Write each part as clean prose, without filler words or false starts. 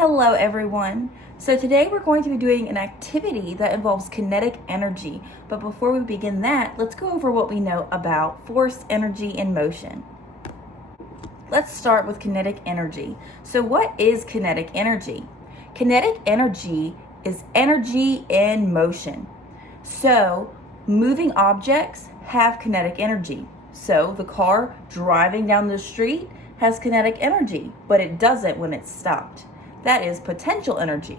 Hello everyone. So today we're going to be doing an activity that involves kinetic energy. But before we begin that, let's go over what we know about force, energy, and motion. Let's start with kinetic energy. So what is kinetic energy? Kinetic energy is energy in motion. So moving objects have kinetic energy. So the car driving down the street has kinetic energy, but it doesn't when it's stopped. That is potential energy.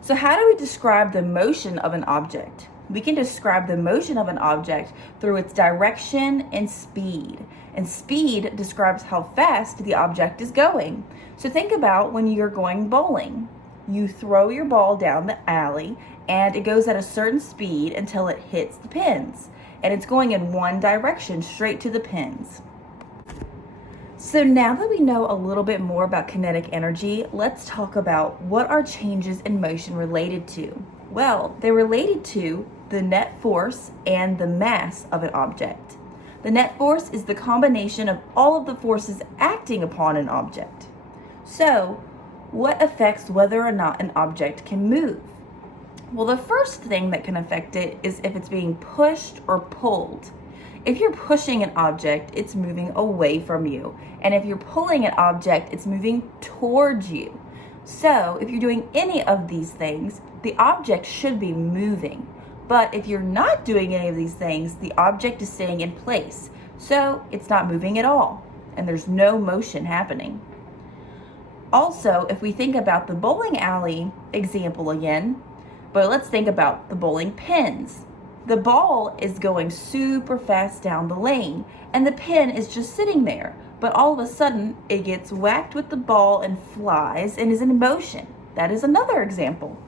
So how do we describe the motion of an object? We can describe the motion of an object through its direction and speed. And speed describes how fast the object is going. So think about when you're going bowling. You throw your ball down the alley and it goes at a certain speed until it hits the pins. And it's going in one direction, straight to the pins. So now that we know a little bit more about kinetic energy, let's talk about what are changes in motion related to. Well, they're related to the net force and the mass of an object. The net force is the combination of all of the forces acting upon an object. So, what affects whether or not an object can move? Well, the first thing that can affect it is if it's being pushed or pulled. If you're pushing an object, it's moving away from you. And if you're pulling an object, it's moving towards you. So if you're doing any of these things, the object should be moving. But if you're not doing any of these things, the object is staying in place. So it's not moving at all. And there's no motion happening. Also, if we think about the bowling alley example again, but let's think about the bowling pins. The ball is going super fast down the lane and the pin is just sitting there, but all of a sudden it gets whacked with the ball and flies and is in motion. That is another example.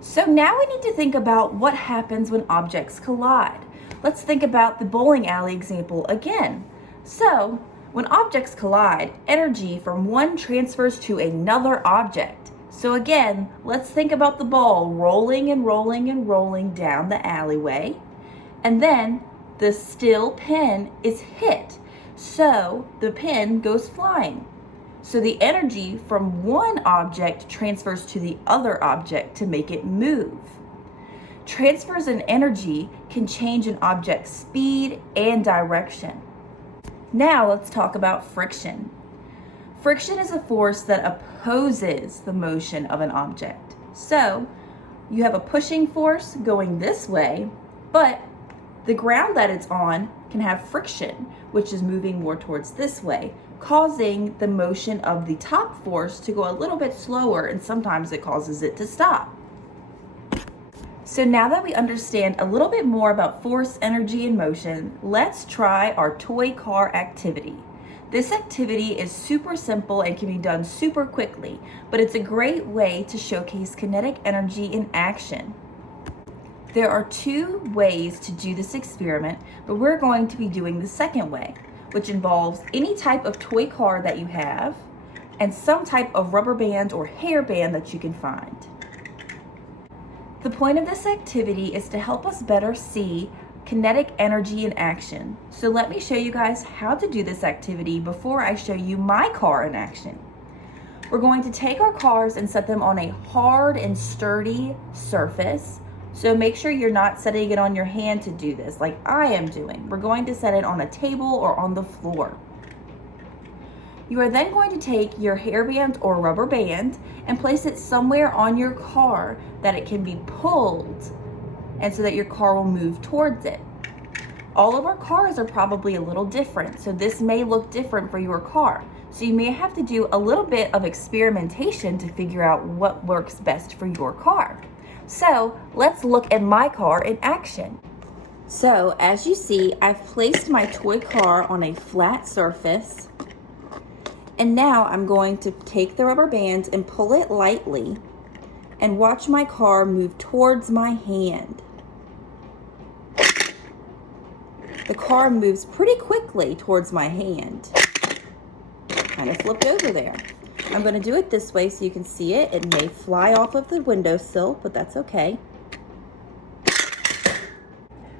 So now we need to think about what happens when objects collide. Let's think about the bowling alley example again. So when objects collide, energy from one transfers to another object. So again, let's think about the ball rolling and rolling and rolling down the alleyway. And then the still pin is hit. So the pin goes flying. So the energy from one object transfers to the other object to make it move. Transfers in energy can change an object's speed and direction. Now let's talk about friction. Friction is a force that opposes the motion of an object. So you have a pushing force going this way, but the ground that it's on can have friction, which is moving more towards this way, causing the motion of the top force to go a little bit slower, and sometimes it causes it to stop. So now that we understand a little bit more about force, energy, and motion, let's try our toy car activity. This activity is super simple and can be done super quickly, but it's a great way to showcase kinetic energy in action. There are two ways to do this experiment, but we're going to be doing the second way, which involves any type of toy car that you have and some type of rubber band or hair band that you can find. The point of this activity is to help us better see kinetic energy in action. So let me show you guys how to do this activity before I show you my car in action. We're going to take our cars and set them on a hard and sturdy surface. So make sure you're not setting it on your hand to do this like I am doing. We're going to set it on a table or on the floor. You are then going to take your hairband or rubber band and place it somewhere on your car that it can be pulled, and so that your car will move towards it. All of our cars are probably a little different, so this may look different for your car. So you may have to do a little bit of experimentation to figure out what works best for your car. So let's look at my car in action. So as you see, I've placed my toy car on a flat surface. And now I'm going to take the rubber band and pull it lightly and watch my car move towards my hand. The car moves pretty quickly towards my hand. Kind of flipped over there. I'm going to do it this way so you can see it. It may fly off of the windowsill, but that's okay.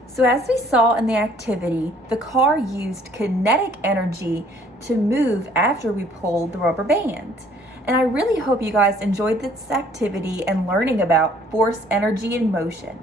So as we saw in the activity, the car used kinetic energy to move after we pulled the rubber band. And I really hope you guys enjoyed this activity and learning about force, energy, and motion.